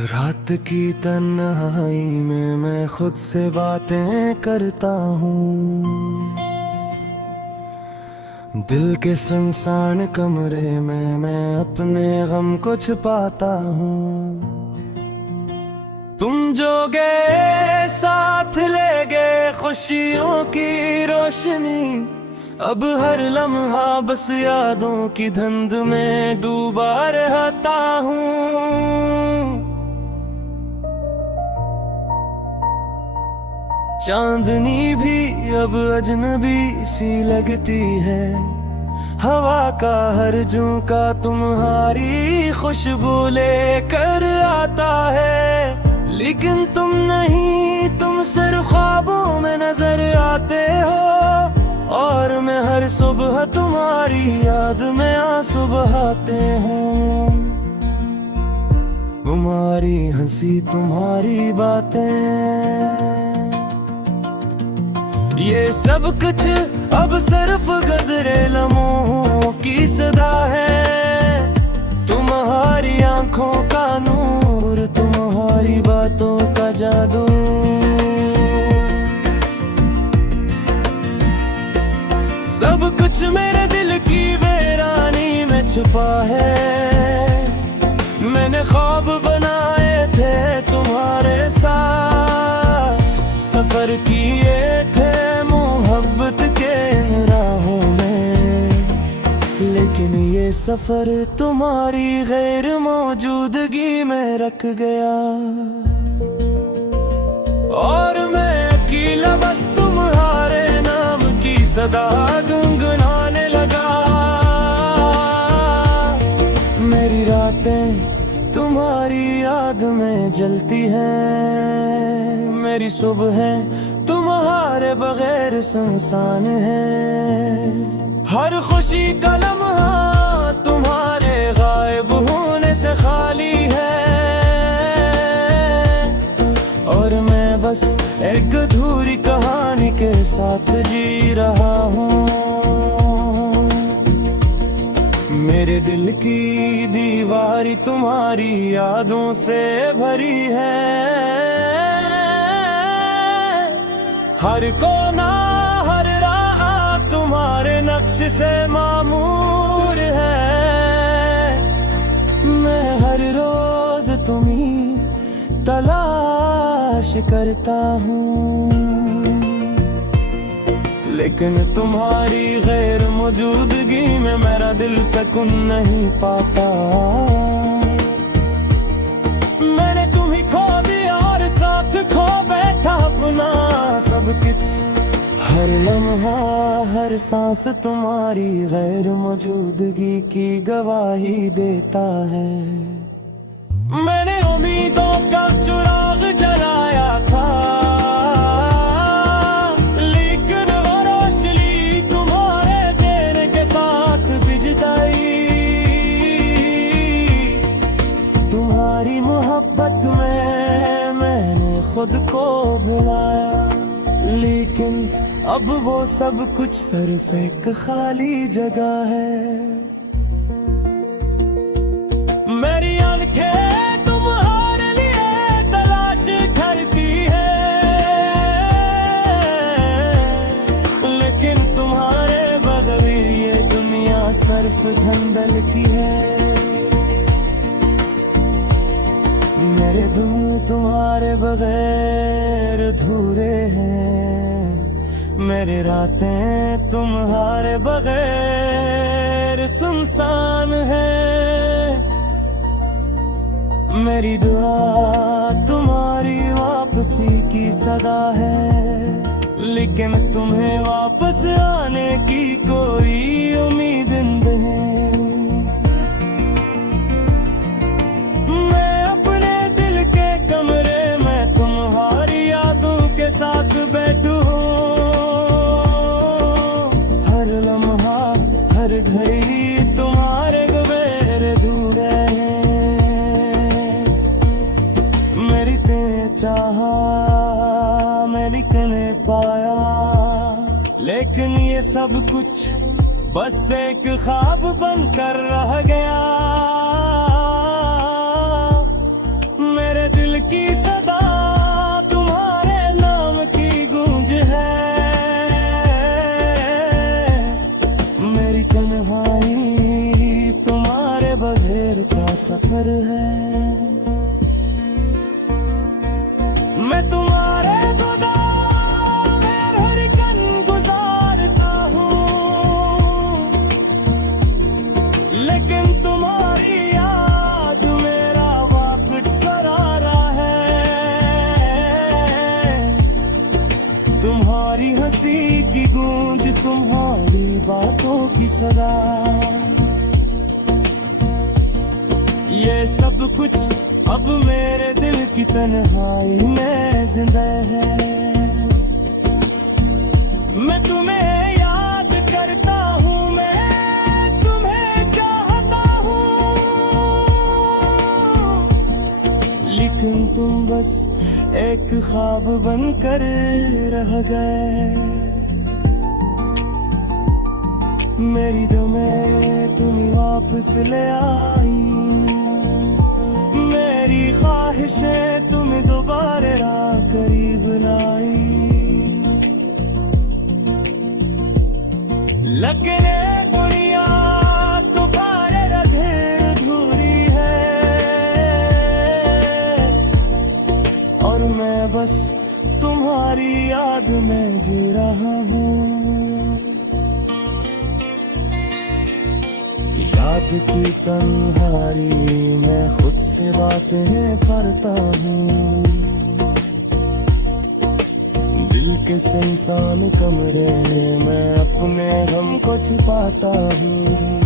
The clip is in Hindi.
रात की तन्हाई में मैं खुद से बातें करता हूँ। दिल के सुनसान कमरे में मैं अपने गम को छुपाता हूँ। तुम जो गए साथ ले गए खुशियों की रोशनी, अब हर लम्हा बस यादों की धुंध में डूबा रहता हूँ। चांदनी भी अब अजनबी सी लगती है, हवा का हर झोंका तुम्हारी खुशबू लेकर आता है। लेकिन तुम नहीं, तुम सिर्फ ख्वाबों में नजर आते हो, और मैं हर सुबह तुम्हारी याद में आंसू बहाते हूँ। तुम्हारी हंसी, तुम्हारी बातें, ये सब कुछ अब सिर्फ गुज़रे लम्हों की सदा है। तुम्हारी आंखों का नूर, तुम्हारी बातों का जादू, सब कुछ मेरे दिल की वीरानी में छुपा है। मैंने ख्वाब बनाए थे तुम्हारे साथ, सफर किए थे मोहब्बत के राहों में, लेकिन ये सफर तुम्हारी गैर मौजूदगी में रख गया। और मैं अकेला बस तुम्हारे नाम की सदा गुनगुनाने लगा। मेरी रातें तुम्हारी याद में जलती हैं, मेरी सुबह तुम्हारे बगैर सुनसान है। हर खुशी का लम्हा तुम्हारे गायब होने से खाली है, और मैं बस एक अधूरी कहानी के साथ जी रहा हूँ। मेरे दिल की दीवारी तुम्हारी यादों से भरी है। हर कोना हर राह तुम्हारे नक्श से मामूर है। मैं हर रोज तुम्हीं तलाश करता हूँ, लेकिन तुम्हारी गैर मौजूदगी में मेरा दिल सुकून नहीं पाता। मैंने तुम्हीं खो दिया और साथ खो बैठा अपना सब कुछ। हर लम्हा हर सांस तुम्हारी गैर मौजूदगी की गवाही देता है। मैंने उम्मीदों का चिराग जलाया था, लेकिन वो रोशनी तुम्हारे देने के साथ बुझ गई। तुम्हारी मोहब्बत में मैंने खुद को भुलाया, लेकिन अब वो सब कुछ सिर्फ एक खाली जगह है। मेरी आंखें तुम्हारे लिए तलाश करती है, लेकिन तुम्हारे बगैर ये दुनिया सिर्फ धंधल की है। मेरे दिन तुम्हारे बगैर अधूरे हैं, मेरे रातें तुम्हारे बगैर सुनसान है। मेरी दुआ तुम्हारी वापसी की सदा है, लेकिन तुम्हें वापस आने की कोई उम्मीद नहीं। मैं अपने दिल के कमरे में तुम्हारी यादों के साथ बैठूं, हर लम्हा हर घड़ी तुम्हारे बगैर अधूरे हैं। मेरी ते चाहा मेरी कने पाया, लेकिन ये सब कुछ बस एक ख्वाब बनकर रह गया। मेरी तन्हाई तुम्हारे बगैर का सफर है। मैं तुम्हारे गोदाम में धड़कन गुजारता हूँ, लेकिन तुम्हारी याद मेरा वापस सरारा है। तुम्हारी हंसी की गूंज, तुम्हारी बातों की सदा, ये सब कुछ अब मेरे दिल की तन्हाई में जिंदा है। मैं तुम्हें याद करता हूँ, मैं तुम्हें चाहता हूँ, लेकिन तुम बस एक ख्वाब बनकर रह गए। मेरी दुमें तुम्हें वापस ले आई, मेरी ख्वाहिशें तुम्हें दोबारा करीब लाई। लगने दुनिया तुम्हारे रधेर अधूरी है, और मैं बस तुम्हारी याद में जी रहा हूँ। याद की तन्हाई मैं खुद से बातें करता हूँ, दिल के सुनसान कमरे में मैं अपने गम को छुपाता हूँ।